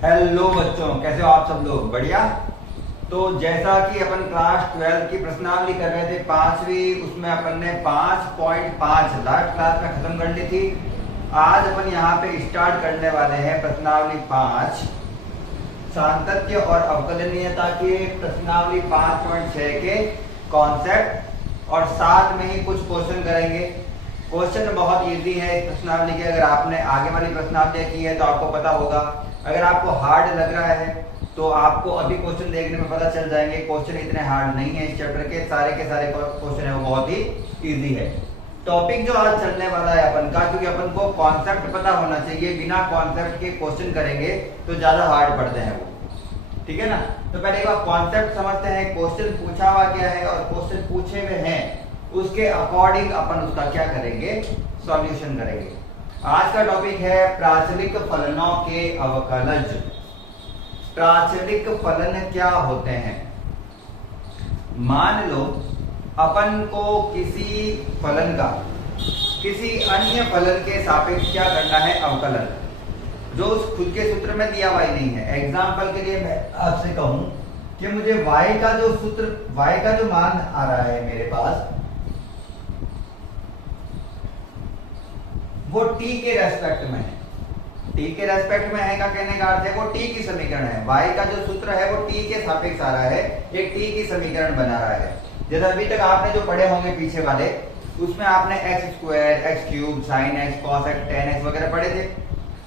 Hello बच्चों, कैसे हो आप सब लोग? बढ़िया। तो जैसा कि अपन क्लास 12 की प्रश्नावली कर रहे थे पांचवी, उसमें अपन ने 5.5 लास्ट क्लास में खत्म कर ली थी। आज अपन यहाँ पे स्टार्ट करने वाले हैं प्रश्नावली 5, सातत्य और अवकलनीयता की प्रश्नावली 5.6 के कॉन्सेप्ट, और साथ में ही कुछ क्वेश्चन करेंगे। क्वेश्चन बहुत इजी है इस प्रश्नावली के। अगर आपने आगे वाली प्रश्नावली की है तो आपको पता होगा। अगर आपको हार्ड लग रहा है तो आपको अभी क्वेश्चन देखने में पता चल जाएंगे। क्वेश्चन इतने हार्ड नहीं है इस चैप्टर के सारे क्वेश्चन है वो बहुत ही इजी है। टॉपिक जो आज चलने वाला है अपन का, क्योंकि अपन को कॉन्सेप्ट पता होना चाहिए, बिना कॉन्सेप्ट के क्वेश्चन करेंगे तो ज्यादा हार्ड पड़ते हैं वो, ठीक है ना। तो पहले एक बार कॉन्सेप्ट समझते हैं, क्वेश्चन पूछा हुआ क्या है और क्वेश्चन पूछे हुए हैं उसके अकॉर्डिंग अपन उसका क्या करेंगे, सॉल्यूशन करेंगे। आज का टॉपिक है प्राचलिक फलनों के अवकलज। प्राचलिक फलन क्या होते हैं? मान लो अपन को किसी फलन का किसी अन्य फलन के सापेक्ष क्या करना है, अवकलन, जो उस खुद के सूत्र में दिया हुआ ही नहीं है। एग्जाम्पल के लिए मैं आपसे कहूं कि मुझे y का जो सूत्र, y का जो मान आ रहा है मेरे पास, वो t के रेस्पेक्ट में है। t के रेस्पेक्ट में है का कहने का अर्थ है वो t की समीकरण है। y का जो सूत्र है वो t के सापेक्ष आ रहा है, एक t की समीकरण बना रहा है। जैसे अभी तक आपने जो पढ़े होंगे पीछे वाले, उसमें आपने x square, x cube, sine x, cos x, tan x वगैरह पढ़े थे।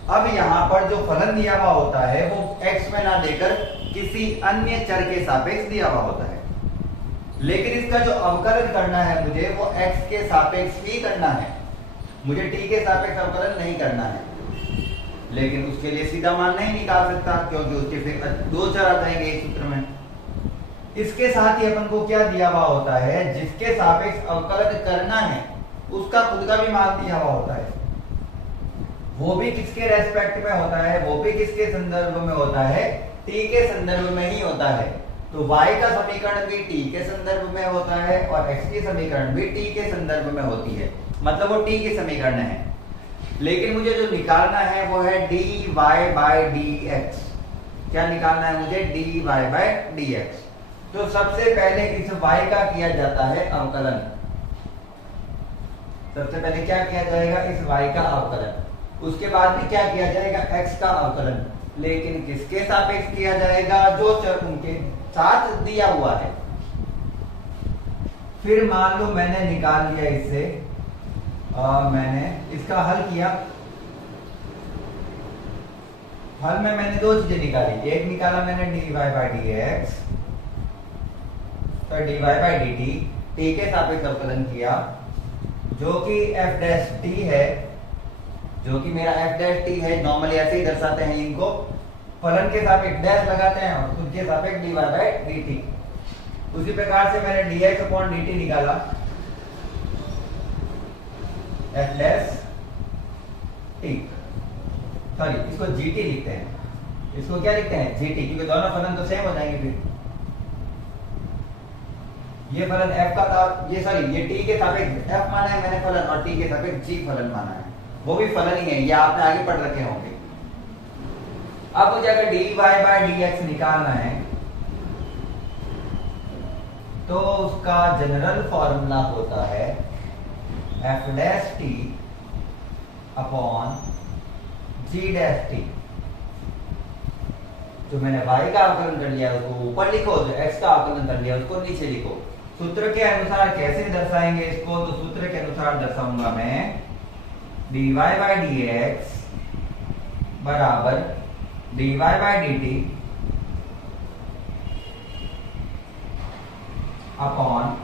अब यहाँ पर जो फलन दिया हुआ होता है वो x में ना देकर किसी अन्य चर के सापेक्ष दिया हुआ होता है, लेकिन इसका जो अवकलन करना है मुझे वो x के सापेक्ष ही करना है। मुझे t के सापेक्ष अवकलन नहीं करना है, लेकिन उसके लिए सीधा मान नहीं निकाल सकता क्योंकि उसके फिर दो चर आ जाएंगे इस सूत्र में। इसके साथ ही अपन को क्या दिया हुआ होता है, जिसके सापेक्ष अवकलन करना है उसका खुद का भी मान दिया हुआ होता है। वो भी किसके रेस्पेक्ट में होता है, वो भी किसके संदर्भ में होता है, t के संदर्भ में ही होता है। तो y का समीकरण भी t के संदर्भ में होता है और x की समीकरण भी t के संदर्भ में होती है, मतलब वो t की समीकरण है। लेकिन मुझे जो निकालना है वो है dy बाय dx। क्या निकालना है मुझे? dy by dx। तो सबसे पहले इस y का किया जाता है अवकलन। सबसे पहले क्या किया जाएगा? इस y का अवकलन। उसके बाद में क्या किया जाएगा? x का अवकलन। लेकिन किसके सापेक्ष किया जाएगा? जो चर उनके साथ दिया हुआ है। फिर मान लो मैंने निकाल लिया इससे, मैंने इसका हल किया। हल में मैंने दो चीजें निकाली। एक निकाला मैंने dy बाय dx, तो dy बाय dt, t के सापेक्ष अवकलन किया, जो कि f डैश t है, जो कि मेरा f डैश t है। नॉर्मली ऐसे ही दर्शाते हैं इनको, फलन के सापेक्ष डैश लगाते हैं और खुद के सापेक्ष dy बाय dt। उसी प्रकार से मैंने dx अपॉन dt निकाला, f डैश t, सॉरी इसको gt लिखते हैं। इसको क्या लिखते हैं? gt, क्योंकि दोनों फलन तो सेम हो जाएंगे। फिर ये फलन f का था, ये सॉरी ये t के सापेक्ष f माना है मैंने फलन, और t के सापेक्ष g फलन माना है, वो भी फलन ही है, ये आपने आगे पढ़ रखे होंगे। अब मुझे अगर dy बाय dx निकालना है तो उसका जनरल फॉर्मूला होता है f dash t upon g dash t। जो मैंने y का अवकलन कर लिया उसको ऊपर लिखो, जो x का अवकलन कर लिया उसको नीचे लिखो। सूत्र के अनुसार कैसे दर्शाएंगे इसको? तो सूत्र के अनुसार दर्शाऊंगा मैं dy बाय dx बराबर dy by dt upon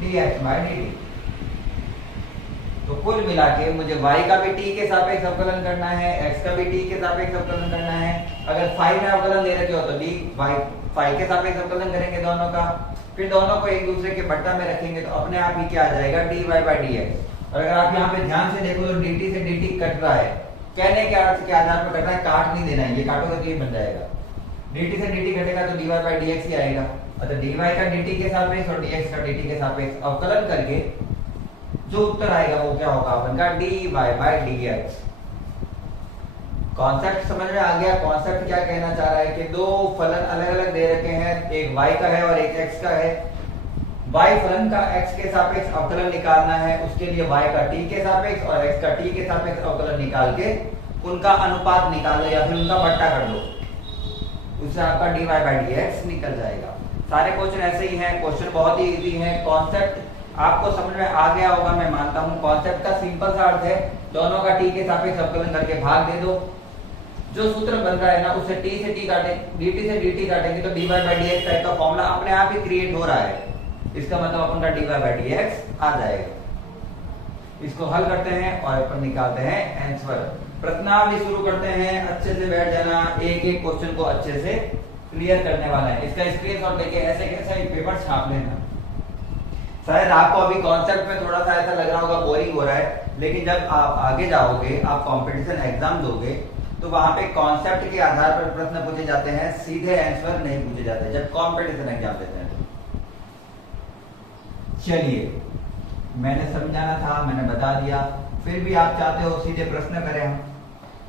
dx by dt। तो कुल मिला के मुझे y का भी t के सापेक्ष अवकलन करना है, x का भी t के सापेक्ष अवकलन करना है। अगर फाई में अवकलन दे रखे हो तो dy फाई के सापेक्ष अवकलन करेंगे दोनों का, फिर दोनों को एक दूसरे के बट्टा में रखेंगे तो अपने आप ही क्या आ जाएगा? dy by dx। और अगर आप यहाँ पे ध्यान से देखो तो dt से dt कट रहा है, कहने के अर्थ के आधार पर कट रहा है, काट नहीं देना है, ये काटोगे तो ये बन जाएगा। dt से dt कटेगा तो dy बाय dx ही आएगा। मतलब dy का dt के सापेक्ष और dx का dt के सापेक्ष अवकलन करके जो उत्तर आएगा वो क्या होगा अपन का? dy by dx। कॉन्सेप्ट समझ में आ गया। कॉन्सेप्ट क्या कहना चाह रहा है कि दो फलन अलग अलग दे रखे हैं, एक y का है और एक x का है। y फलन का x के सापेक्ष अवकलन निकालना है, उसके लिए y का t के सापेक्ष और x का t के सापेक्ष अवकलन निकाल के उनका अनुपात निकाल लो या फिर उनका बट्टा कर दो, उससे आपका dy by dx निकल जाएगा। सारे क्वेश्चन ऐसे ही हैं, क्वेश्चन बहुत ही इजी है। कॉन्सेप्ट आपको समझ में आ गया होगा मैं मानता हूं। कॉन्सेप्ट का सिंपल सा अर्थ है दोनों का t के सापेक्ष अवकलन करके भाग दे दो। जो सूत्र बन रहा है ना उसे t से t काटे, dt से dt काटेंगे तो dy by dx टाइप का फॉर्मूला अपने आप ही क्रिएट हो रहा है। इसका मतलब अपन का dy by dx आ जाएगा। इसको हल करते हैं और अपन निकालते हैं आंसर। प्रश्नावली शुरू करते हैं, अच्छे से बैठ जाना, एक एक क्वेश्चन को अच्छे से क्लियर करने वाला है। इसका स्क्रीनशॉट लेके ऐसे कैसा एक पेपर छाप लेना। शायद आपको अभी कॉन्सेप्ट में थोड़ा सा ऐसा लग रहा होगा बोरिंग हो रहा है, लेकिन जब आप आगे जाओगे, आप कंपटीशन एग्जाम दोगे तो वहां पे कॉन्सेप्ट के आधार पर प्रश्न पूछे जाते हैं, सीधे आंसर नहीं पूछे जाते जब कंपटीशन एग्जाम देते हैं। चलिए, मैंने समझाना था, मैंने बता दिया, फिर भी आप चाहते हो सीधे प्रश्न करें हम,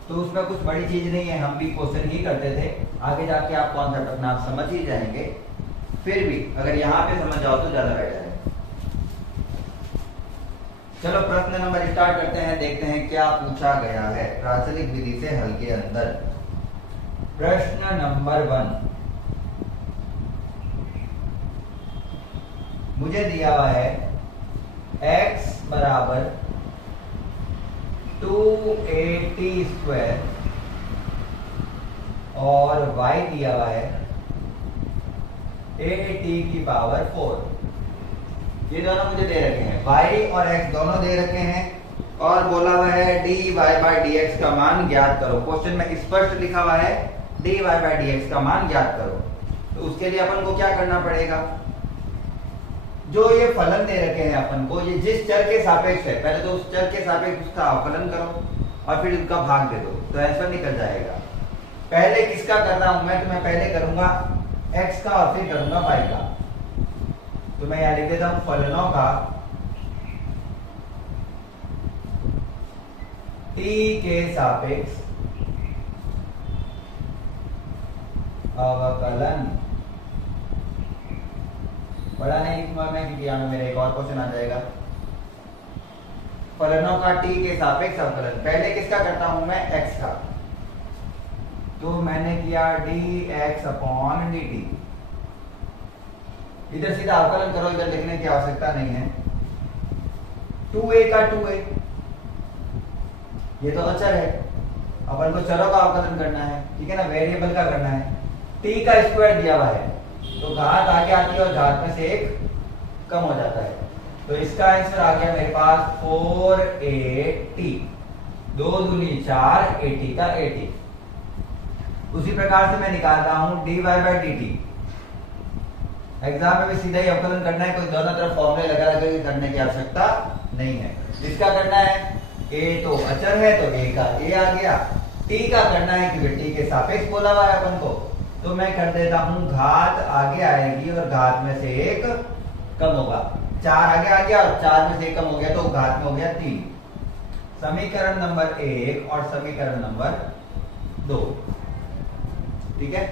तो उसमें कुछ बड़ी चीज नहीं है, हम भी क्वेश्चन ही करते थे। आगे जाके आप कॉन्सेप्ट अपना आप समझ ही जाएंगे। फिर भी अगर यहाँ पे समझ जाओ तो ज्यादा बेटर है। चलो प्रश्न नंबर स्टार्ट करते हैं, देखते हैं क्या पूछा गया है प्राचलिक विधि से हल के अंदर। प्रश्न नंबर 1 मुझे दिया हुआ है x बराबर 2at² और y दिया हुआ है at⁴। ये दोनों मुझे दे रखे हैं, y और x दोनों दे रखे हैं और बोला हुआ है dy by dx का मान ज्ञात करो। क्वेश्चन में स्पष्ट लिखा हुआ है dy by dx का मान ज्ञात करो। तो उसके लिए अपन को क्या करना पड़ेगा, जो ये फलन दे रखे हैं अपन को, ये जिस चर के सापेक्ष है, पहले तो उस चर के सापेक्ष उसका अवकलन करो और फिर उसका भाग दे दो तो आंसर निकल जाएगा। पहले किसका कर रहा हूं मैं, तो मैं पहले करूंगा x का और फिर करूंगा y का। तो मैं यहां लिख देता हूं फलनों का t के सापेक्ष अवकलन। बड़ा नहीं लिखूंगा मैं क्योंकि यहाँ मेरा एक और क्वेश्चन आ जाएगा। फलनों का t के सापेक्ष अवकलन, पहले किसका करता हूं मैं, x का। तो मैंने किया dx/dt। इधर सीधा अवकलन करो, इधर लिखने की आवश्यकता नहीं है। 2a का 2a, ये तो अचर है, अपन को चरों का अवकलन करना है, ठीक है ना, वेरिएबल का करना है। t का स्क्वायर दिया हुआ है तो घात आगे आती है और घात में से एक कम हो जाता है। तो इसका आंसर आ गया मेरे पास 4at, 2 दूनी 4, at का 80। उसी प्रकार से मैं निकाल रहा हूं dy by dt। एग्जाम में भी सीधा ही अवकलन करना है, कोई दोनों तरफ फॉर्मूले लगा लगा करने की आवश्यकता नहीं है। इसका करना है, a तो अचर है तो a का a आ गया, t का करना है क्योंकि t के सापेक्ष बोला हुआ है अपन को, तो मैं कर देता हूं घात आगे आएगी और घात में से एक कम होगा। 4 आगे आ गया और 4 में से एक कम हो गया तो घात में हो गया 3। समीकरण नंबर 1 और समीकरण नंबर 2, ठीक है।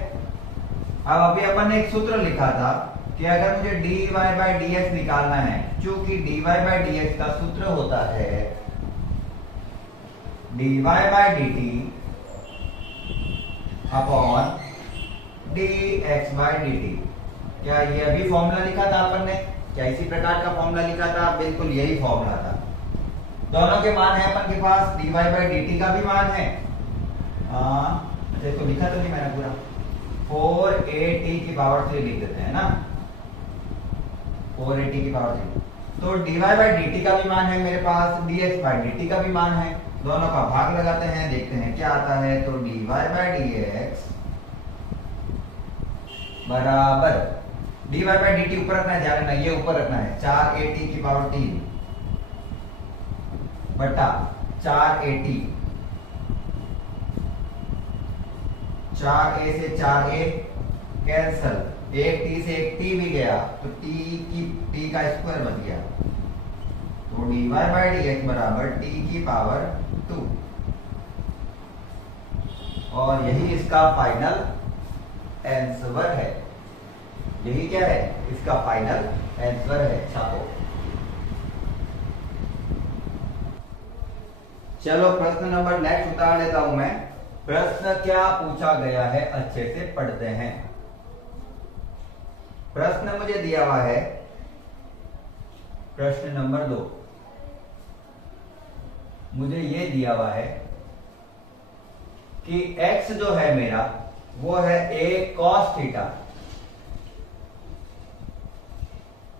अब अभी अपन ने एक सूत्र लिखा था कि अगर मुझे dy by dx निकालना है, क्योंकि dy by dx का सूत्र होता है dy by dt upon dx by dt। क्या ये अभी फॉर्मूला लिखा था अपन ने, क्या इसी प्रकार का फॉर्मूला लिखा था? बिल्कुल यही फॉर्मूला था। दोनों के मान है अपन के पास, dy by dt का भी मान है, देखो लिखा तो नहीं मैंने पूरा, 4at⁴ लिख देते हैं ना, 4at⁴। तो dy by dt का भी मान है मेरे पास, dx by dt का भी मान है, दोनों का भाग लगाते हैं, देखते हैं क्या आता है। तो dy by dx बराबर, dy by dt ऊपर रखना है, ध्यान रखना ये ऊपर रखना है, 4at⁴ बटा 4at, 4a से 4a कैंसल, एक t से एक t भी गया तो t का स्क्वायर बच गया। तो dy by dx बराबर t⁴ 2। और यही इसका फाइनल आंसर है। यही क्या है, इसका फाइनल आंसर है। छापो। चलो प्रश्न नंबर नेक्स्ट उतार लेता हूं मैं। प्रश्न क्या पूछा गया है, अच्छे से पढ़ते हैं। प्रश्न मुझे दिया हुआ है, प्रश्न नंबर 2 मुझे ये दिया हुआ है कि x जो है मेरा वो है a cos थीटा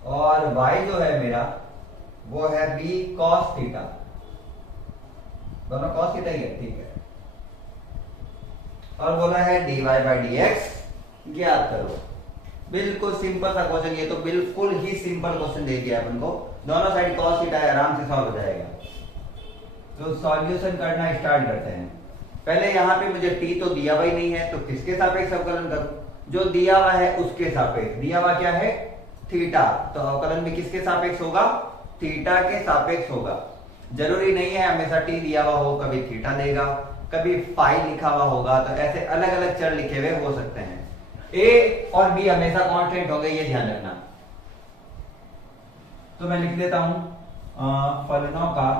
और y जो है मेरा वो है b cos थीटा। दोनों cos थीटा ही है, ठीक है। और बोला है dy by dx ज्ञात करो। बिल्कुल सिंपल सा क्वेश्चन, ये तो बिल्कुल ही सिंपल क्वेश्चन दे दिया अपन को। दोनों साइड cos थीटा है, आराम से सॉल्व हो जाएगा। तो सॉल्यूशन करना स्टार्ट करते हैं। पहले यहां पे मुझे t तो दिया हुआ ही नहीं है, तो किसके सापेक्ष अवकलन करूं? जो दिया हुआ है उसके सापेक्ष। दिया हुआ क्या है, थीटा, तो अवकलन भी किसके सापेक्ष होगा, थीटा के सापेक्ष होगा। जरूरी नहीं है हमेशा t दिया हुआ हो, कभी थीटा देगा, कभी फाई लिखा हुआ होगा, तो ऐसे अलग अलग चर लिखे हुए हो सकते हैं। a और b हमेशा कांस्टेंट होंगे, ये ध्यान रखना। तो मैं लिख देता हूं फलनों का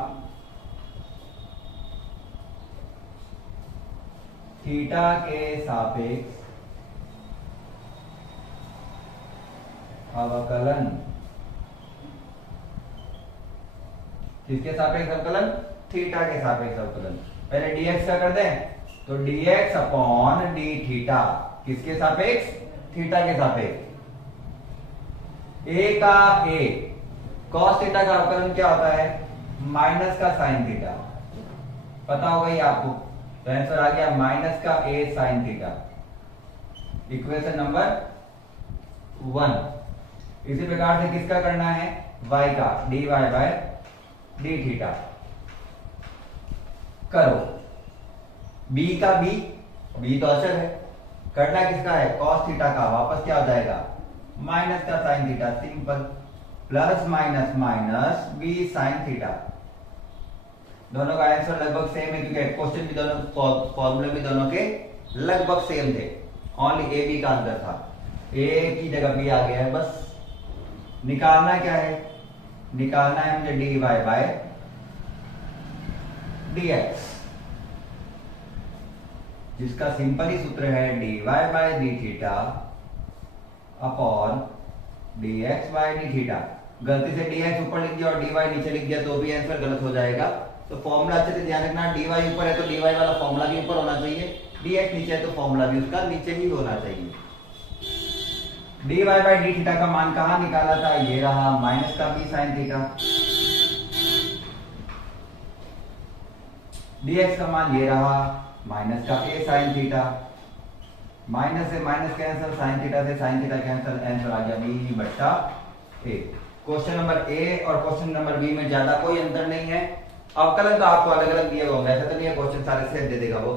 थीटा के सापेक्ष अवकलन। किसके सापेक्ष अवकलन, थीटा के सापेक्ष अवकलन। पहले dx का कर दें, तो dx अपॉन डी थीटा किसके सापेक्ष, थीटा के सापेक्ष। a का a cos थीटा का अवकलन क्या होता है, माइनस का साइन थीटा, पता होगा ये आपको। तो आंसर आ गया माइनस का a sine theta. Equation number 1। इसी प्रकार से किसका करना है, y का dy बाय डी थीटा करो। b का b तो अचर है, करना किसका है, cos थीटा का, वापस क्या हो जाएगा, माइनस का sine theta. Simple, plus minus minus b sine theta. दोनों का आंसर लगभग सेम है, क्योंकि क्वेश्चन भी दोनों, फॉर्मूले भी दोनों के लगभग सेम थे। ओनली ए बी का अंतर था, ए की जगह बी आ गया है। बस निकालना क्या है, निकालना है मुझे D Y by D X, जिसका सिंपल ही सूत्र है D Y by D theta upon D X by D theta. गलती से डी एक्स ऊपर लिख दिया और डी वाई नीचे लिख दिया तो भी आंसर गलत हो जाएगा। तो फॉर्मूला अच्छे से ध्यान रखना, dy ऊपर है तो dy वाला फॉर्मूला भी ऊपर होना चाहिए, dx नीचे है तो फॉर्मूला भी उसका नीचे ही होना चाहिए। dy बाय डी थीटा का मान कहां निकाला था, ये रहा, माइनस का b साइन थीटा। dx का मान ये रहा, माइनस का a साइन थीटा। माइनस से माइनस कैंसिल, साइन थीटा से साइन थीटा कैंसिल, आंसर आ गया b बट्टा a। क्वेश्चन नंबर a और क्वेश्चन नंबर b में ज्यादा कोई अंतर नहीं है। अवकलन तो आपको अलग अलग दिए होंगे, ऐसा तो नहीं है क्वेश्चन सारे सेम दे देगा वो,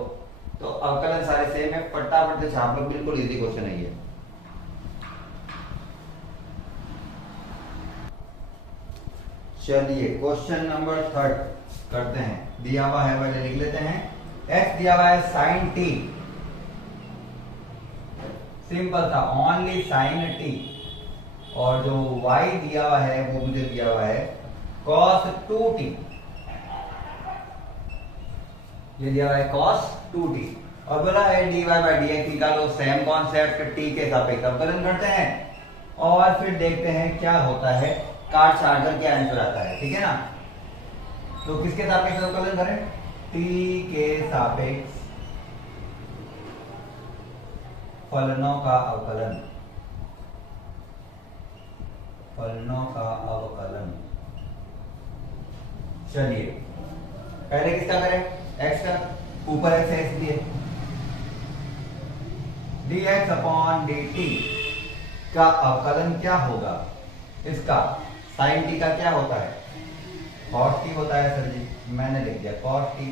तो अवकलन सारे सेम है, फटाफट से छाप लो, बिल्कुल इजी क्वेश्चन है ये। चलिए क्वेश्चन नंबर 3 करते हैं। दिया हुआ है, पहले लिख लेते हैं। x दिया हुआ है साइन t, सिंपल था, ओनली साइन t। और जो y दिया हुआ है वो मुझे दिया हुआ है cos 2t, ये दिया हुआ है cos 2t। और बोला है dy बाय dx निकालो, सेम कॉन्सेप्ट, t के सापेक्ष अवकलन करते हैं और फिर देखते हैं क्या होता है, काट छाट कर क्या आंसर आता है, ठीक है ना। तो किसके सापेक्ष अवकलन करें, t के सापेक्ष फलनों का अवकलन, फलनों का अवकलन। चलिए पहले किसका करें, x का, ऊपर x है इसलिए dx अपॉन dt का अवकलन क्या होगा, इसका sin t का क्या होता है, cos t होता है। सर जी मैंने लिख दिया cos t।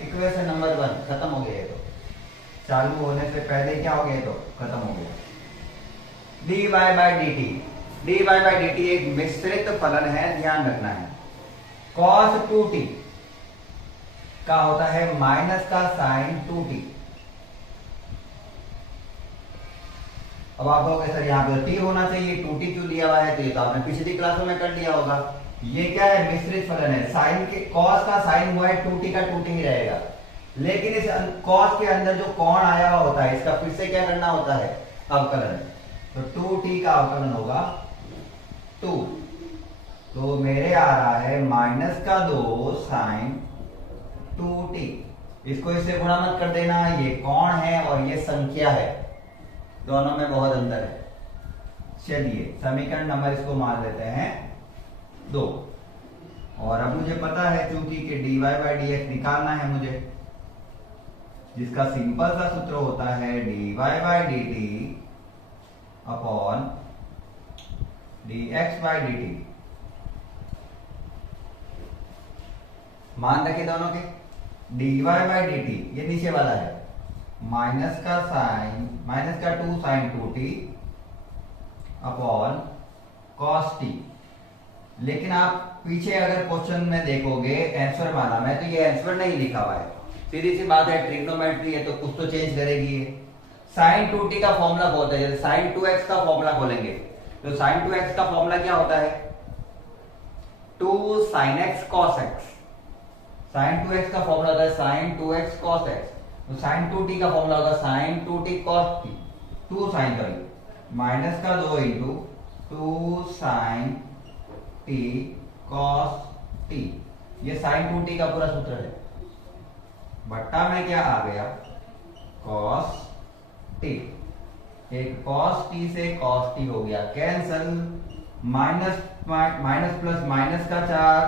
इक्वेशन नंबर 1 खत्म हो गया, तो चालू होने से पहले क्या हो गया, तो खत्म हो गया। dy by dt, dy by dt एक मिश्रित फलन है, ध्यान रखना है। cos 2t का होता है माइनस का साइन 2t, अब आप कहोगे सर यहाँ पे टी होना चाहिए, 2t क्यों लिया हुआ है, तो ये तो आपने पिछली क्लासों में कर लिया होगा। ये क्या है, मिश्रित फलन है, साइन के कॉस का साइन हुआ है 2t का 2t ही रहेगा, लेकिन इस कॉस के अंदर जो कोण आया हुआ होता है इसका फिर से क्या करना होता है, अवकलन। तो 2t का अवकलन होगा 2, तो मेरे आ रहा है -2 साइन 2t। इसको इससे गुणा मत कर देना, ये कोण है और ये संख्या है, दोनों में बहुत अंतर है। चलिए समीकरण नंबर इसको मान लेते हैं 2। और अब मुझे पता है चूंकि कि dy/dx निकालना है मुझे, जिसका सिंपल सा सूत्र होता है dy/dt अपॉन dx/dt। मान रखे दोनों के, dy/dt ये नीचे वाला है, -2 sign 2t upon cos t। लेकिन आप पीछे अगर क्वेश्चन में देखोगे आंसर माना मैं, तो ये आंसर नहीं लिखा हुआ है, सीधी सी बात है, ट्रिग्नोमेट्री है तो कुछ तो चेंज करेगी ये। साइन 2t का फॉर्मूला होता है, जैसे साइन 2x का फॉर्मूला बोलेंगे तो साइन 2x का फॉर्मूला क्या होता है, 2 sin x cos x। Sine 2x का फॉर्मूला होता है साइन 2x cos x, तो साइन 2t का फॉर्मूला होगा sine 2t cos t, 2 sine -2 into 2 sine t cos t, ये साइन 2t का पूरा सूत्र है, बट्टा में क्या आ गया cos t, एक cos t से cos t हो गया कैंसल, माइनस प्लस माइनस का 4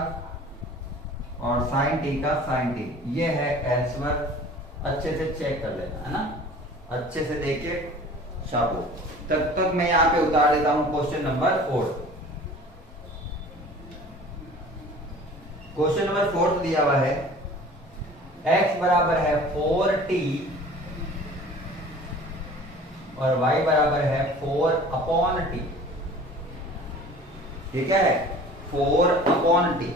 और साइन t का साइन t, ये है आंसर। अच्छे से चेक कर लेना है ना, अच्छे से देखे छापो। तब तक मैं यहाँ पे उतार देता हूं क्वेश्चन नंबर 4। क्वेश्चन नंबर 4 दिया हुआ है x बराबर है 4t और y बराबर है 4/t। ये क्या है, 4/t,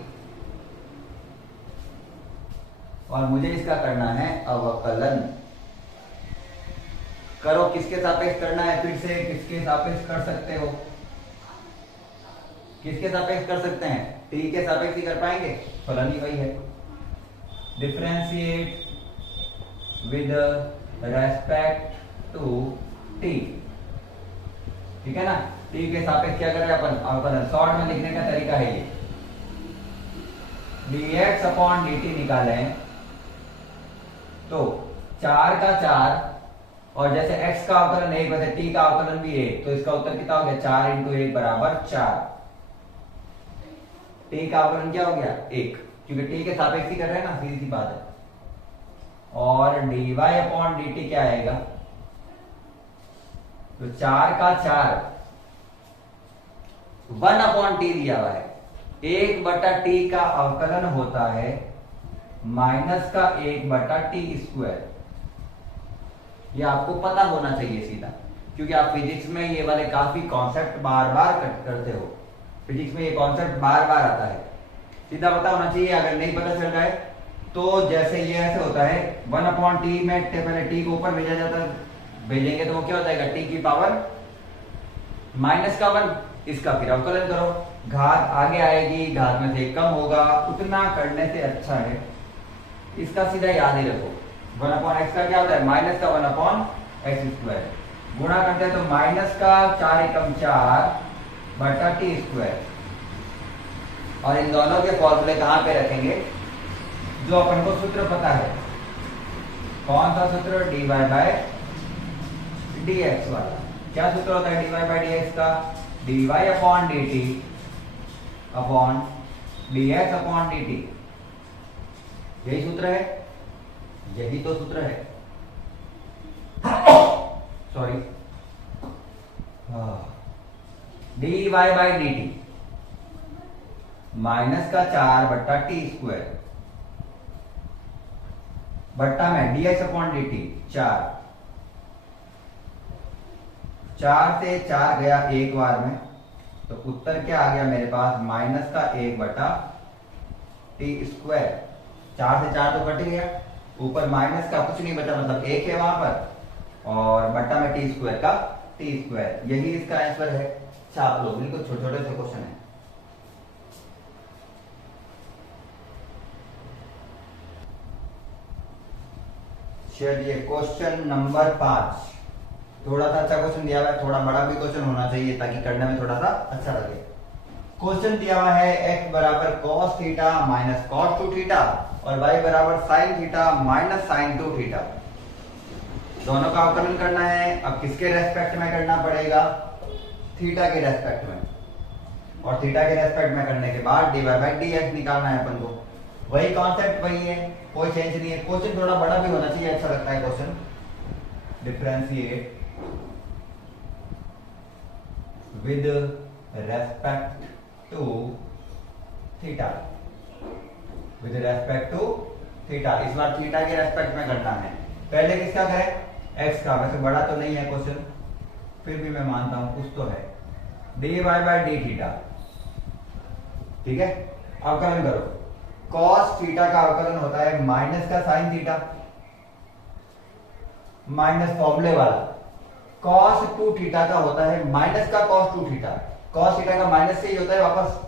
और मुझे इसका करना है अवकलन। करो, किसके सापेक्ष करना है, फिर से किसके सापेक्ष कर सकते हो, किसके सापेक्ष कर सकते हैं, t के सापेक्ष ही कर पाएंगे, फलन ही वही है। Differentiate with respect to t, ठीक है ना, t के सापेक्ष क्या कर रहे हैं अपन, अवकलन। शॉर्ट में लिखने का तरीका है ये, dx/dt निकालें तो 4 का 4, और जैसे x का अवकलन 1 वैसे t का अवकलन भी 1, तो इसका उत्तर कितना हो गया, 4 इंटू 1 बराबर 4। t का अवकलन क्या हो गया 1, क्योंकि t के सापेक्ष ही कर रहे हैं ना, सीधी सी बात है। और dy/dt क्या आएगा, तो 4 का 4 1/t दिया हुआ है, 1/t का अवकलन होता है -1/t²। ये आपको पता होना चाहिए सीधा, क्योंकि आप फिजिक्स में ये वाले काफी कॉन्सेप्ट बार बार करते हो, फिजिक्स में ये कॉन्सेप्ट बार बार आता है, सीधा पता होना चाहिए। अगर नहीं पता चल रहा है तो जैसे ये ऐसे होता है 1/t में पहले t को ऊपर भेजा जाता है, भेजेंगे तो वो क्या हो जाएगा, t की पावर -1, इसका फिर अवकलन करो, घात आगे आएगी, घात में से कम होगा, उतना करने से अच्छा है इसका सीधा याद ही रखो। 1/x का क्या होता है, -1/x², गुणा करते हैं तो -4×4/t², और इन दोनों के फॉर्मूले कहां पे रखेंगे, जो अपन को सूत्र पता है, कौन सा सूत्र, dy/dx वाला। क्या सूत्र होता है dy/dx का, dy/dt अपॉन dx/dt, यही सूत्र है, यही तो सूत्र है, सॉरी, dy/dt -4/t² बट्टा में dx/dt 4 से 4 गया एक बार में, तो उत्तर क्या आ गया मेरे पास, -1/t²। 4 से 4 तो कट गया, ऊपर माइनस का कुछ नहीं बचा, मतलब 1 है वहां पर, और बट्टा में t² का टी स्क्वायर, यही इसका आंसर है। छाप लो, बिल्कुल छोटे छोटे से क्वेश्चन है। चलिए क्वेश्चन नंबर 5, थोड़ा सा अच्छा क्वेश्चन दिया हुआ है, थोड़ा बड़ा भी क्वेश्चन होना चाहिए ताकि करने में थोड़ा सा अच्छा लगे। क्वेश्चन दिया हुआ है x बराबर cos theta minus cos 2 theta और y बराबर sin theta minus sin 2 theta. दोनों का अवकलन करना है। अब किसके रेस्पेक्ट में करना पड़ेगा? थीटा के रेस्पेक्ट में, और थीटा के रेस्पेक्ट में करने के बाद dy बाई dx निकालना है अपन को। वही कॉन्सेप्ट वही है, कोई चेंज नहीं है। क्वेश्चन थोड़ा बड़ा भी होना चाहिए, अच्छा लगता है question. Differentiate with respect to theta, with respect to theta. इस बार थीटा के रेस्पेक्ट में करना है। पहले किसका करें? x का। वैसे बड़ा तो नहीं है क्वेश्चन, फिर भी मैं मानता हूं कुछ तो है। dy बाई डी थीटा, ठीक है। अवकलन करो। cos थीटा का अवकलन होता है माइनस का sin थीटा, माइनस फॉर्मूले वाला। cos 2 थीटा का होता है माइनस का cos 2 थीटा। cos थीटा का माइनस से ही होता है वापस,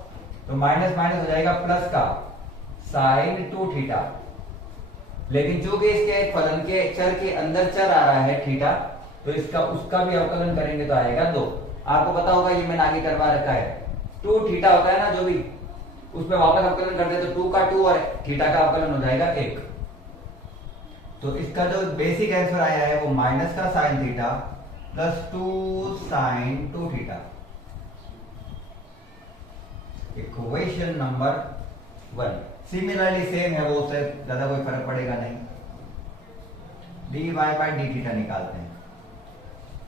तो माइनस माइनस हो जाएगा प्लस का sin 2 थीटा। लेकिन चूंकि इसके फलन के चर के अंदर चर आ रहा है थीटा, तो इसका उसका भी अवकलन करेंगे तो आएगा 2। आपको पता होगा, ये मैंने आगे करवा रखा है। 2 थीटा होता है ना जो भी, उसमें वापस अवकलन करते हैं तो 2 का 2 और थीटा का अवकलन हो जाएगा 1। तो इसका जो बेसिक आंसर आया है वो माइनस का sin theta plus 2 sin 2 theta. Equation number 1 similarly same है, वो उससे ज्यादा कोई फर्क पड़ेगा नहीं। dy बाई डी थीटा निकालते हैं।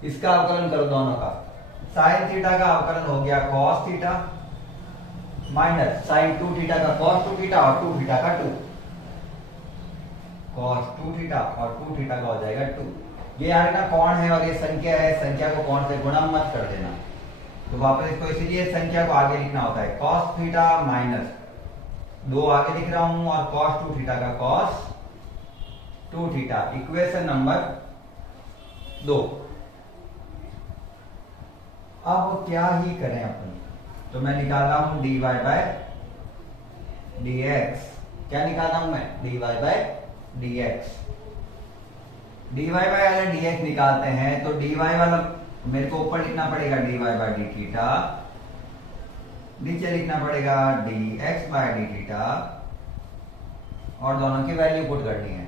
इसका अवकलन करो दोनों का। sin थीटा का अवकलन हो गया cos theta minus sin 2 theta का cos 2 थीटा और 2 थीटा का 2, cos 2 थीटा और 2 थीटा का हो जाएगा 2। ये यार ना कौन है और ये संख्या है, संख्या को कौन से गुणा मत कर देना। तो वापस इसको इसीलिए संख्या को आगे लिखना होता है। cos थीटा माइनस 2 आगे लिख रहा हूं और cos 2 थीटा का cos 2 थीटा। Equation number 2। अब क्या ही करें अपन, तो मैं निकाल रहा हूं dy बाय dx। क्या निकाल रहा हूं मैं? dy by dx। dy by अगर dx निकालते हैं तो dy वाला मेरे को ऊपर लिखना पड़ेगा dy बाय डी थीटा, नीचे लिखना पड़ेगा dx बाय डी थीटा, और दोनों की वैल्यू पुट करनी है।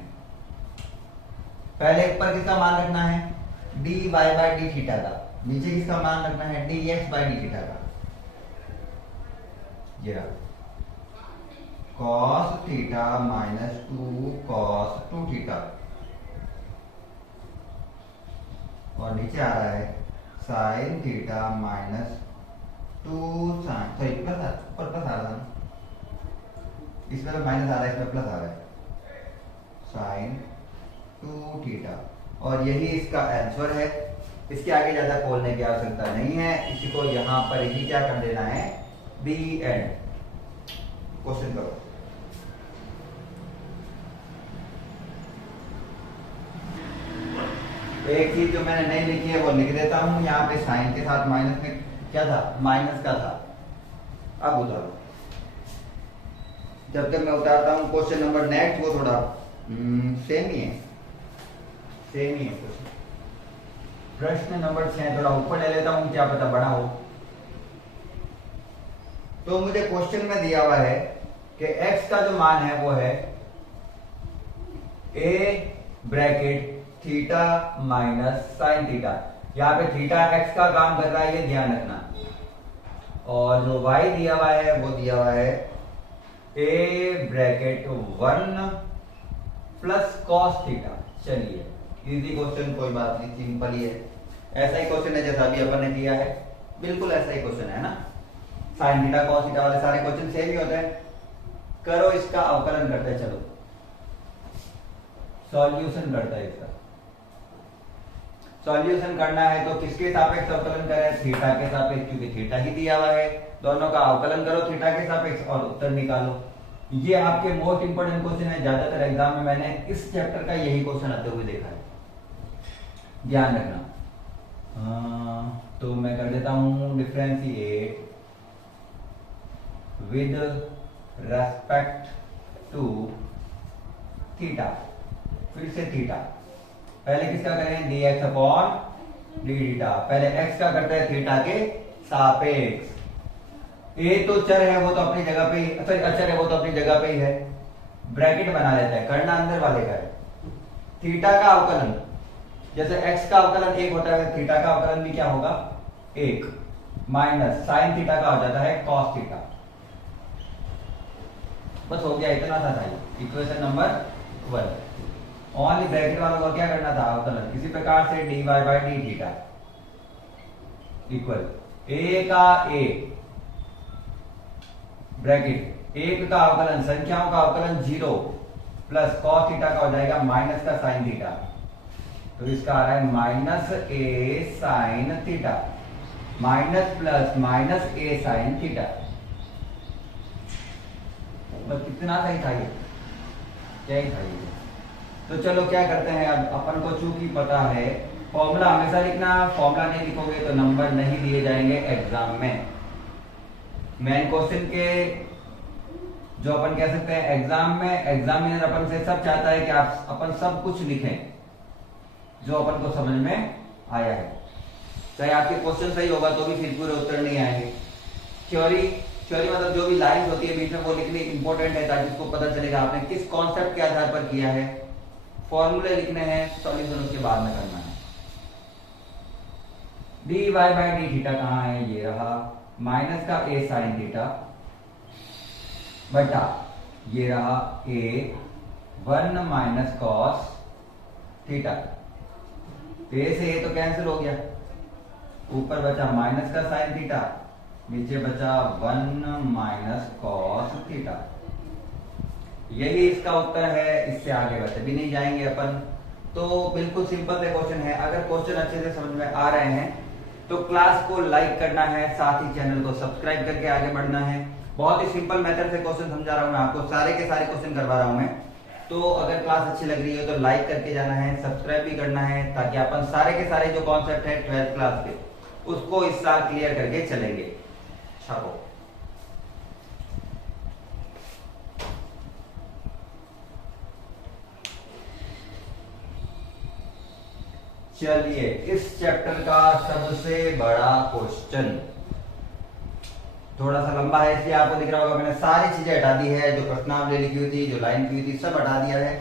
पहले ऊपर किसका मान रखना है? dy बाय डी थीटा का। नीचे किसका मान रखना है? dx बाय डी थीटा का। ये रहा cos theta minus 2 cos 2 theta, और नीचे आ रहा है sin theta minus 2 sin, sorry plus ऊपर प्लस आ रहा था, इसमें तो माइनस आ रहा है, इसमें प्लस आ रहा है, sin 2 थीटा। और यही इसका आंसर है। इसके आगे ज्यादा खोलने की आवश्यकता नहीं है, इसी को यहां पर ही क्या कर देना है? दी एंड। क्वेश्चन करो। एक चीज जो मैंने नहीं लिखी है वो लिख देता हूं यहाँ पे। साइन के साथ माइनस में क्या था? माइनस का था। अब उतारो। जब तक मैं उतारता हूं क्वेश्चन नंबर नेक्स्ट, वो थोड़ा सेम ही है, सेम ही है क्वेश्चन। प्रश्न नंबर 6 थोड़ा ऊपर ले लेता हूं, क्या पता बड़ा हो। तो मुझे क्वेश्चन में दिया हुआ है कि x का जो मान है वो है a bracket theta minus sine theta. यहाँ पे थीटा x का काम कर रहा है, ये ध्यान रखना। और जो y दिया हुआ है वो दिया हुआ है a bracket 1 plus cos theta. चलिए इजी क्वेश्चन, कोई बात नहीं, सिंपल ही है। ऐसा ही क्वेश्चन है जैसा अभी अपन ने किया है, बिल्कुल ऐसा ही क्वेश्चन है ना। साइन थीटा कॉस थीटा वाले सारे क्वेश्चन सेम ही होते हैं। करो इसका अवकलन करते चलो, सॉल्यूशन करता है इसका। सॉल्यूशन करना है तो किसके सापेक्ष अवकलन करें? थीटा के सापेक्ष, क्योंकि थीटा ही दिया हुआ है। दोनों का अवकलन करो थीटा के सापेक्ष और उत्तर निकालो। ये आपके मोस्ट इंपोर्टेंट क्वेश्चन है। ज्यादातर एग्जाम में मैंने इस चैप्टर का यही क्वेश्चन आते हुए देखा है, ध्यान रखना। तो मैं कर देता हूं differentiate with respect to theta. फिर से थीटा, पहले किसका करें, dx अपॉन डी थीटा। पहले x का करते हैं थीटा के सापेक्ष। a तो चर है, वो तो अपनी जगह पे ही, सॉरी अचर है, वो तो अपनी जगह पे ही है। ब्रैकेट बना लेते हैं, करना अंदर वाले का है। थीटा का अवकलन, जैसे x का अवकलन 1 होता है, थीटा का अवकलन भी क्या होगा 1, माइनस साइन थीटा का हो जाता है कॉस थीटा। बस हो गया, इतना सा था इक्वेशन नंबर 1। ओनली ब्रैकेट वालों को क्या करना था, अवकलन। इसी प्रकार से dy by D theta equal a का a ब्रैकेट 1 का अवकलन, संख्याओं का अवकलन 0 प्लस कॉस थीटा का हो जाएगा माइनस का साइन थीटा। तो इसका आ रहा है minus a sine theta, minus plus minus a sine theta. बस कितना सही था ये, क्या ही था ये। तो चलो क्या करते हैं, अब अपन को चूंकि पता है फॉर्मूला हमेशा लिखना, फॉर्मूला नहीं लिखोगे तो नंबर नहीं दिए जाएंगे एग्जाम में। मेन क्वेश्चन के जो अपन कह सकते हैं एग्जाम में, एग्जामिनर अपन से सब चाहता है कि आप अपन सब कुछ लिखें जो अपन को समझ में आया है। चाहे आपके क्वेश्चन सही होगा तो भी फिर पूरे उत्तर नहीं आएंगे। थ्योरी मतलब जो भी लाइंस होती है बीच में वो लिखनी इंपॉर्टेंट है, ताकि उसको पता चलेगा आपने किस कॉन्सेप्ट के आधार पर किया है। फॉर्मूले लिखने हैं, सॉल्यूशन उसके बाद में करना है। dy बाई डी थीटा कहाँ है, ये रहा, माइनस का a साइन थीटा बटा ये रहा a 1 minus cos theta. a से a तो कैंसिल हो गया, ऊपर बचा माइनस का साइन थीटा, नीचे बचा 1 माइनस कॉस थीटा। यही इसका उत्तर है, इससे आगे बचे भी नहीं जाएंगे अपन। तो बिल्कुल सिंपल से क्वेश्चन है। अगर क्वेश्चन अच्छे से समझ में आ रहे हैं तो क्लास को लाइक करना है, साथ ही चैनल को सब्सक्राइब करके आगे बढ़ना है। बहुत ही सिंपल मेथड से क्वेश्चन समझा रहा हूं मैं आपको, सारे के सारे क्वेश्चन करवा रहा हूं मैं। तो अगर क्लास अच्छी लग रही है तो लाइक करके जाना है, सब्सक्राइब भी करना है, ताकि अपन सारे के सारे जो कॉन्सेप्ट है 12th क्लास के उसको इस साल क्लियर करके चलेंगे। छापो। चलिए, इस चैप्टर का सबसे बड़ा क्वेश्चन थोड़ा सा लंबा है, इसलिए आपको दिख रहा होगा मैंने सारी चीजें हटा दी है, जो प्रश्नावली लिखी हुई थी, जो लाइन की हुई थी, सब हटा दिया है।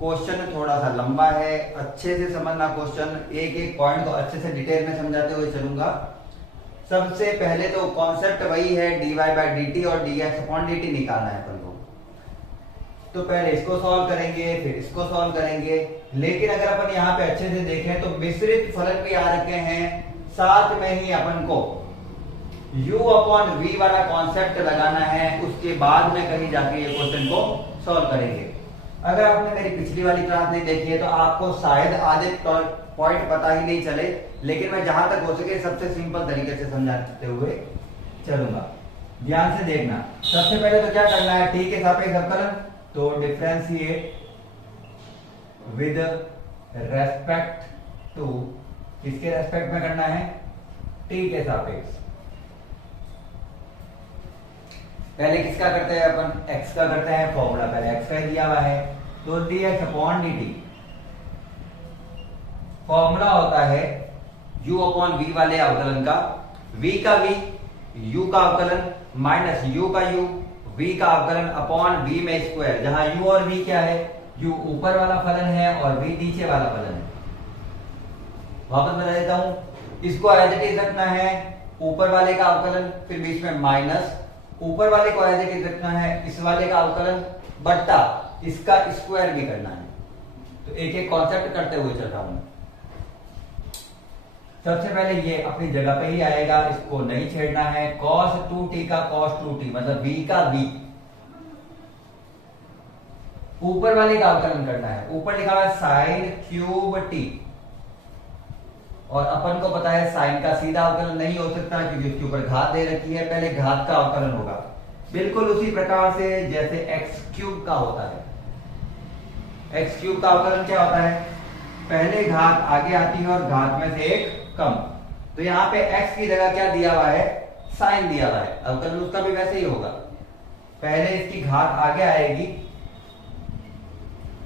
क्वेश्चन थोड़ा सा लंबा है, अच्छे से समझना क्वेश्चन, एक एक पॉइंट को अच्छे से डिटेल में समझाते हुए चलूंगा। सबसे पहले तो कॉन्सेप्ट वही है, dy बाई dt और dx अपॉन dt निकालना है अपन को। तो पहले इसको सॉल्व करेंगे, फिर इसको सॉल्व करेंगे। लेकिन अगर अपन यहाँ पे अच्छे से देखें तो मिश्रित फलन भी आ रखे हैं, साथ में ही अपन को u अपॉन v वाला कॉन्सेप्ट लगाना है, उसके बाद में कहीं जाके ये क्वेश्चन को सॉल्व करेंगे। अगर आपने मेरी पिछली वाली क्लास नहीं देखी है तो आपको शायद आधे पॉइंट पता ही नहीं चले, लेकिन मैं जहां तक हो सके सबसे सिंपल तरीके से समझाते हुए चलूंगा। ध्यान से देखना। सबसे पहले तो क्या करना है, t के सापेक्ष अवकलन, तो डिफरेंशिएट विद रेस्पेक्ट टू, किसके रेस्पेक्ट में करना है, t के सापेक्ष। पहले किसका करते हैं अपन, x का करते हैं, फॉर्मूला पहले x का दिया हुआ है, तो dx अपॉन dt। फॉर्मूला होता है u अपॉन v वाले अवकलन का, v का v, u का अवकलन माइनस u का u, v का अवकलन अपॉन v में स्क्वायर, जहां u और v क्या है, u ऊपर वाला फलन है और v नीचे वाला फलन है। वापस बता देता हूं, इसको एज इट इज रखना है, ऊपर वाले का अवकलन, फिर बीच में माइनस, ऊपर वाले को एज इट इज रखना है, इस वाले का अवकलन बट्टा इसका स्क्वायर भी करना है। तो एक एक कॉन्सेप्ट करते हुए चल रहा हूं। सबसे पहले ये अपनी जगह पे ही आएगा, इसको नहीं छेड़ना है। cos 2t का cos 2t मतलब v का v, ऊपर वाले का अवकलन करना है। ऊपर लिखा हुआ है sin क्यूब t, और अपन को पता है साइन का सीधा अवकलन नहीं हो सकता क्योंकि उसके ऊपर घात दे रखी है, पहले घात का अवकलन होगा। बिल्कुल उसी प्रकार से जैसे एक्स क्यूब का होता है। एक्स क्यूब का अवकलन क्या होता है, पहले घात आगे आती है और घात में से एक कम। तो यहाँ पे x की जगह क्या दिया हुआ है, साइन दिया हुआ है। अवकलन उसका भी वैसे ही होगा, पहले इसकी घात आगे आएगी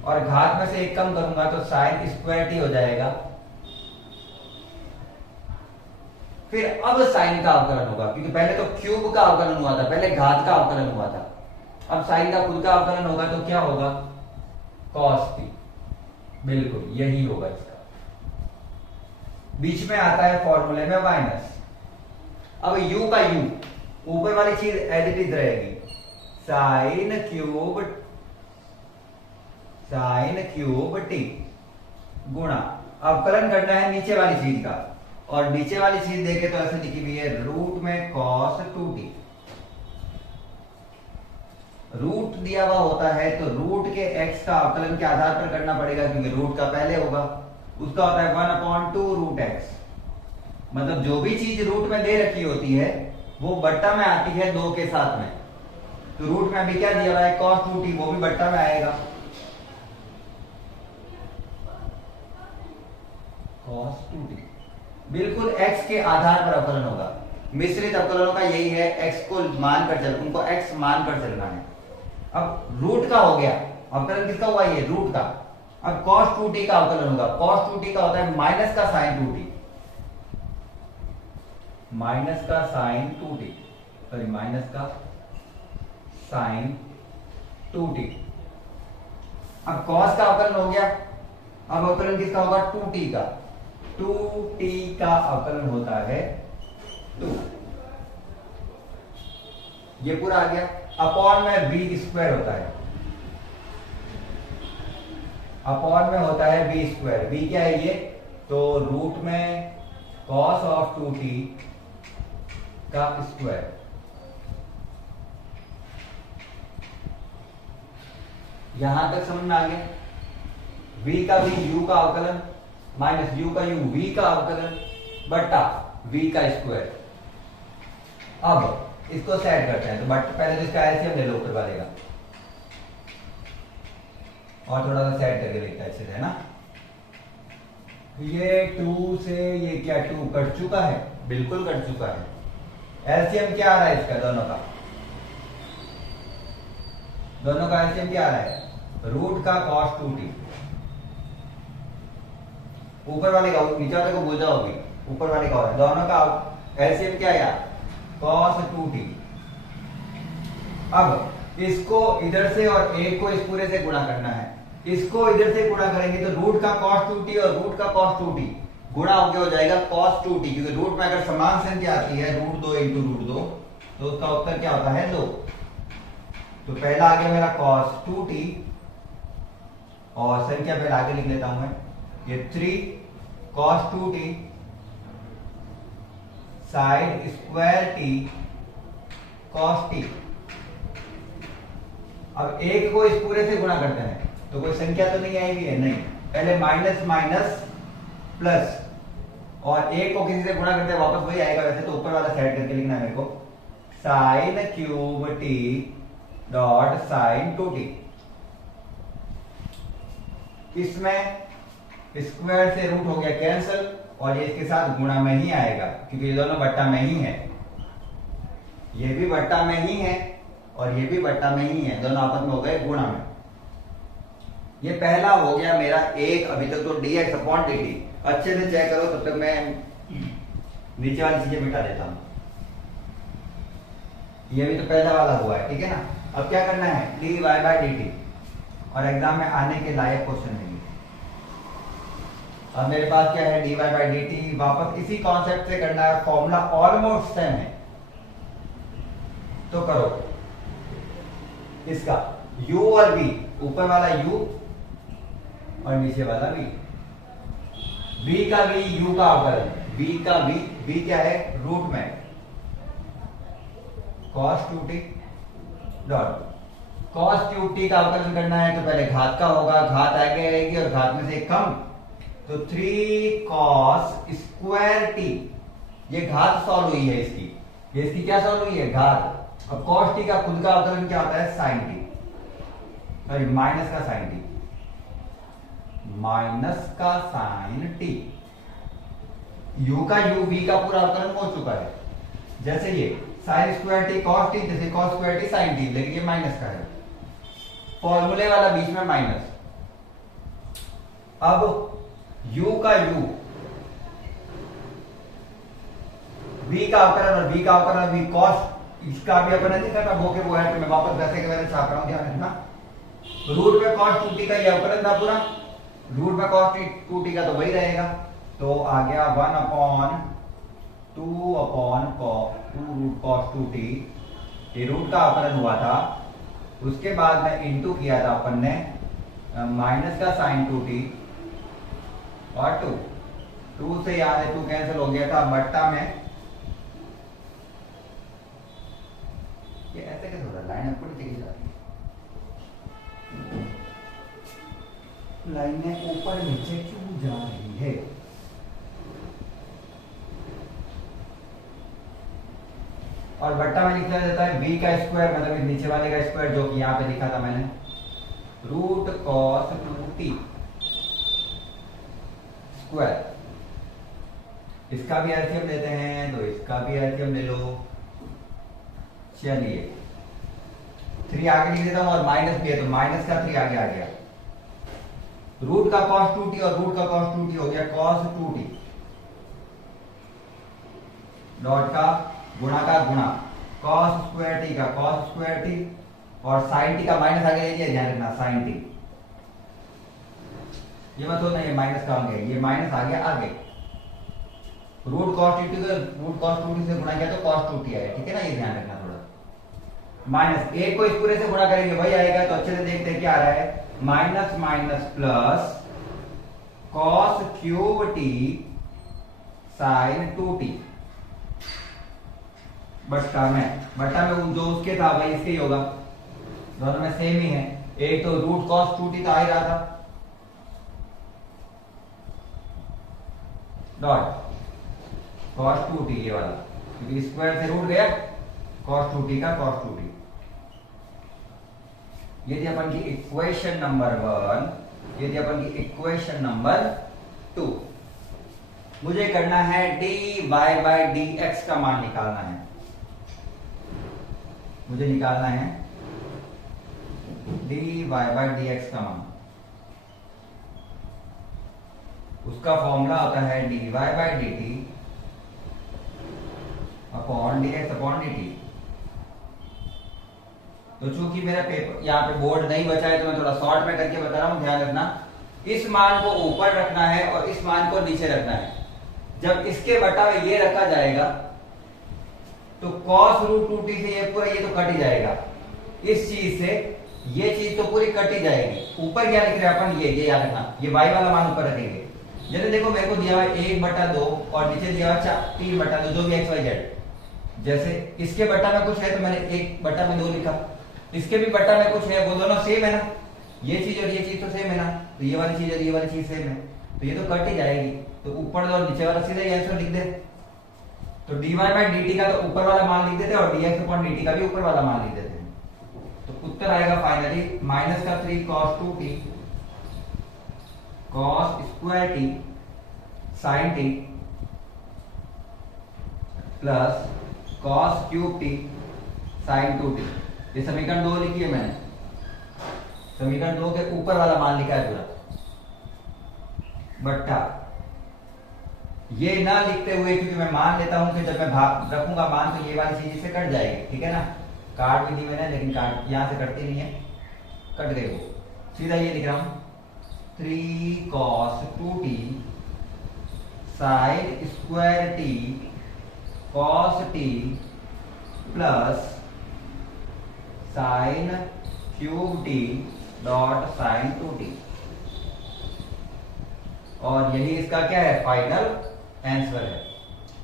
और घात में से एक कम करूंगा तो साइन स्क्वायर टी हो जाएगा। फिर अब साइन का अवकलन होगा, क्योंकि पहले तो क्यूब का अवकलन हुआ था, पहले घात का अवकलन हुआ था। अब साइन का खुद का अवकलन होगा तो क्या होगा, कॉस टी। बिल्कुल यही होगा इसका। बीच में आता है फॉर्मूले में माइनस। अब u का u, ऊपर वाली चीज एज इट इज रहेगी, साइन क्यूब टी गुणा, अवकलन करना है नीचे वाली चीज का, और नीचे वाली चीज देखे तो ऐसे लिखी हुई है रूट में कॉस 2t। रूट दिया हुआ होता है तो रूट के x का अवकलन के आधार पर करना पड़ेगा, क्योंकि रूट का पहले होगा, उसका होता है 1/2 रूट x। मतलब जो भी चीज रूट में दे रखी होती है वो बट्टा में आती है 2 के साथ में। तो रूट में अभी क्या दिया हुआ है, cos 2t, वो भी बट्टा में आएगा, cos 2t। बिल्कुल x के आधार पर अवकलन होगा। मिश्रित अवकलनों का यही है, x को मानकर चल, उनको x मानकर चलना है। अब रूट का हो गया अवकलन, किसका हुआ ये, रूट का। अब cos 2t का अवकलन होगा, cos 2t का होता है माइनस का sin 2t, माइनस का sin 2t, सॉरी माइनस का sin 2t। अब cos का अवकलन हो गया, अब अवकलन किसका होगा, 2t का। 2t का अवकलन होता है 2, ये पूरा आ गया। अपॉन में b स्क्वायर होता है, अपॉन में होता है b स्क्वायर। b क्या है ये, तो रूट में cos ऑफ 2t का स्क्वायर। यहां तक समझ में आ गया। v का v, u का अवकलन, माइनस u का u, v का अवकलन बट्टा v का स्क्वायर। अब इसको सेट करते हैं, तो बट पहले तो इसका एलसीएम ले लो ऊपर वाले का, और थोड़ा सा सेट करके देखते हैं अच्छे से, है ना। ये 2 से ये क्या 2 कट चुका है, बिल्कुल कट चुका है। एलसीएम क्या आ रहा है इसका, दोनों का एलसीएम क्या आ रहा है, रूट का cos 2t। ऊपर वाले का, नीचे वाले को भूल जाओगे, ऊपर वाले का हो रहा है। दोनों का एलसीएम क्या आया, cos 2t। अब इसको इधर से और एक को इस पूरे से गुणा करना है। इसको इधर से गुणा करेंगे तो रूट का cos 2t और रूट का cos 2t गुणा होके हो जाएगा cos 2t, क्योंकि रूट में अगर समान संख्या आती है √2 इंटू √2 तो उसका उत्तर क्या होता है, 2। तो पहला आ गया मेरा cos 2t, और संख्या पहले आगे लिख लेता हूं मैं, ये 3 cos 2t sine square t cos t। अब एक को इस पूरे से गुणा करते हैं तो कोई संख्या तो नहीं आएगी, है नहीं, पहले माइनस माइनस प्लस, और एक को किसी से गुणा करते हैं वापस वही आएगा। वैसे तो ऊपर वाला सेट करके लिखना है मेरे को, sine cube T dot sine 2t। इसमें स्क्वायर से रूट हो गया कैंसल, और ये इसके साथ गुणा में ही आएगा, क्योंकि ये दोनों बट्टा में ही है, ये भी बट्टा में ही है और ये भी बट्टा में ही है, दोनों आपस में हो गए गुणा में। ये पहला हो गया मेरा एक। अभी तक तो dx अपॉन dt अच्छे से चेक करो, तब तक मैं नीचे वाली चीजें मिटा देता हूं। ये भी तो पहला वाला हुआ है, ठीक है ना। अब क्या करना है, dy बाय dt, और एग्जाम में आने के लायक क्वेश्चन है। अब मेरे पास क्या है, dy बाय dt, वापस इसी कॉन्सेप्ट से करना है, फॉर्मूला ऑलमोस्ट सेम है। तो करो इसका u और v, ऊपर वाला u और नीचे वाला v, v का v, u का अवकलन, v का v क्या है, रूट में cos 2t dot cos 2t का अवकलन करना है तो पहले घात का होगा, घात आगे आएगी और घात में से कम, तो 3 cos स्क्वायर t। ये घात सॉल्व हुई है इसकी, ये इसकी क्या सॉल्व हुई है, घात। अब cos t का खुद का अवकलन क्या होता है, sin t, सॉरी माइनस का sin t, माइनस का sin t। u का u v का पूरा अवकलन हो चुका है। जैसे ये sin square T cos T, जैसे cos square T sin T, लेकिन ये माइनस का है, फॉर्मूले वाला बीच में माइनस। अब u का u, v का अवकलन और v का अवकलन v cos, इसका भी अपन नहीं करना, वो के वो है, तो मैं वापस वैसे के वैसे छाप रहा हूं, ध्यान रखना। रूट में cos 2t का ये अवकलन था पूरा, रूट में cos 2t का तो वही रहेगा, तो आ गया 1 upon 2 upon root cos 2t, ये रूट का अवकलन हुआ था। उसके बाद में इंटू किया था अपन ने माइनस का sin 2t और 2 से यहाँ से 2 कैंसिल हो गया था, बट्टा में ये ऐसे कैसे हो रहा है, लाइन ऊपर नीचे जा रही है, लाइनें ऊपर नीचे क्यों जा रही है? और बट्टा में लिखा जाता है v का स्क्वायर, मतलब इस नीचे वाले का स्क्वायर, जो कि यहाँ पे लिखा था मैंने, रूट cos 2t स्क्वायर। इसका भी एलसीएम लेते हैं, तो इसका भी एलसीएम ले लो। चलिए 3 आगे लिख देता हूं, और माइनस भी है तो माइनस का 3 आगे आ गया। रूट का cos 2t और रूट का cos 2t हो गया cos 2t, डॉट का गुणा का गुणा, cos स्क्वायर t का cos स्क्वायर t, और sin t का माइनस आगे लीजिए, ध्यान रखना sin t, ये मत होना ये माइनस का होंगे, ये माइनस आ गया आगे। रूट cos 2t का रूट cos 2t से गुणा किया तो cos 2t आया, ठीक है ना, ये ध्यान रखना थोड़ा। माइनस एक को इस पूरे से गुणा करेंगे वही आएगा, तो अच्छे से देखते हैं क्या आ रहा है, minus minus plus cos cube t sin 2t, बट्टा में जो उसके था भाई इसके ही होगा, दोनों में सेम ही है। एक तो रूट cos 2t तो आ ही रहा था, डॉट cos 2t ये वाला, क्योंकि स्क्वायर से रूट गया, cos 2t का cos 2t। ये थी अपन की इक्वेशन नंबर 1, ये थी अपन की इक्वेशन नंबर 2। मुझे करना है dy बाय dx का मान निकालना है, मुझे निकालना है dy बाय dx का मान। उसका फॉर्मूला होता है dy by dt upon dx upon dt। तो चूंकि मेरा पेपर यहाँ पे बोर्ड नहीं बचा है, तो मैं थोड़ा शॉर्ट में करके बता रहा हूं, ध्यान रखना। इस मान को ऊपर रखना है और इस मान को नीचे रखना है। जब इसके बटा में ये रखा जाएगा तो cos रूट 2t से ये पूरा ये तो कट ही जाएगा, इस चीज से ये चीज तो पूरी कट ही जाएगी। ऊपर क्या लिख रहे हैं अपन, ये याद रखना, ये y वाला मान ऊपर रखेंगे। जैसे देखो मेरे को दिया हुआ 1/2 और नीचे दिया हुआ 3/2, जो भी xyz। जैसे इसके बटा में कुछ है तो मैंने 1/2 लिखा, इसके भी बटा में कुछ है, वो दोनों सेम है ना, ये चीज और ये चीज तो सेम है ना, तो ये वाली चीज और ये वाली चीज सेम है, तो ये तो कट ही जाएगी। तो ऊपर और नीचे वाला सीधा ये आंसर लिख दे। तो dy बाय dt का तो ऊपर वाला मान लिख देते और dx अपॉन dt का भी ऊपर वाला मान लिख देते हैं। तो उत्तर आएगा फाइनली माइनस का 3 cos 2t cos square t sin t plus cos cube t sin 2t। ये समीकरण 2 लिखी है मैंने, समीकरण 2 के ऊपर वाला मान लिखा है पूरा, बट्टा ये ना लिखते हुए, क्योंकि मैं मान लेता हूं कि जब मैं भाग रखूंगा मान तो ये वाली चीज से कट जाएगी, ठीक है ना। काट भी दी मैंने, लेकिन काट यहां से कटती नहीं है, कट गई वो। सीधा ये लिख रहा हूं 3 cos 2t sin square t cos t plus sin cube t dot sin 2t। और यही इसका क्या है, फाइनल आंसर है।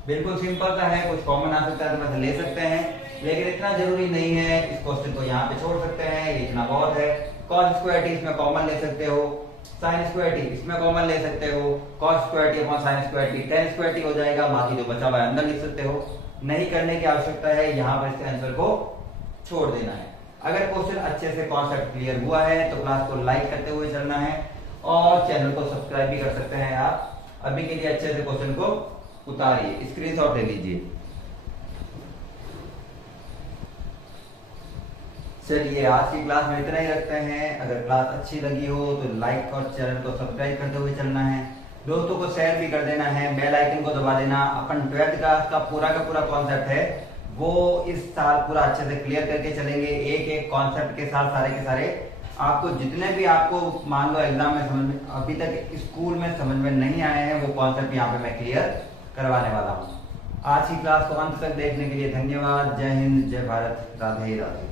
बिल्कुल सिंपल सा है, कुछ कॉमन आ सकता है तो वैसे ले सकते हैं, लेकिन इतना जरूरी नहीं है। इस क्वेश्चन को यहाँ पे छोड़ सकते हैं, ये इतना बहुत है। cos स्क्वायर t इसमें कॉमन ले सकते हो, sin स्क्वायर t इसमें कॉमन ले सकते हो, cos square t upon sin square t tan square t हो जाएगा, बाकी जो बचा हुआ है अंदर लिख सकते हो। नहीं करने की आवश्यकता है, यहाँ पर इसके आंसर को छोड़ देना है। अगर क्वेश्चन अच्छे से कॉन्सेप्ट क्लियर हुआ है तो क्लास को लाइक करते हुए चलना है और चैनल को सब्सक्राइब भी कर सकते हैं आप। अभी के लिए अच्छे से क्वेश्चन को उतारिए, स्क्रीनशॉट ले लीजिए। चलिए आज की क्लास में इतना ही रखते हैं। अगर क्लास अच्छी लगी हो तो लाइक और चैनल को सब्सक्राइब करते हुए चलना है, दोस्तों को शेयर भी कर देना है, बेल आइकन को दबा देना। अपन 12th क्लास का पूरा कॉन्सेप्ट है वो इस साल पूरा अच्छे से क्लियर करके चलेंगे, एक एक कॉन्सेप्ट के साथ सारे के सारे। आपको जितने भी आपको मान लो एग्जाम में समझ में अभी तक स्कूल में समझ में नहीं आए हैं वो कॉन्सेप्ट यहाँ पे मैं क्लियर करवाने वाला हूँ। आज की क्लास को अंत तक देखने के लिए धन्यवाद। जय हिंद, जय भारत, राधे राधे।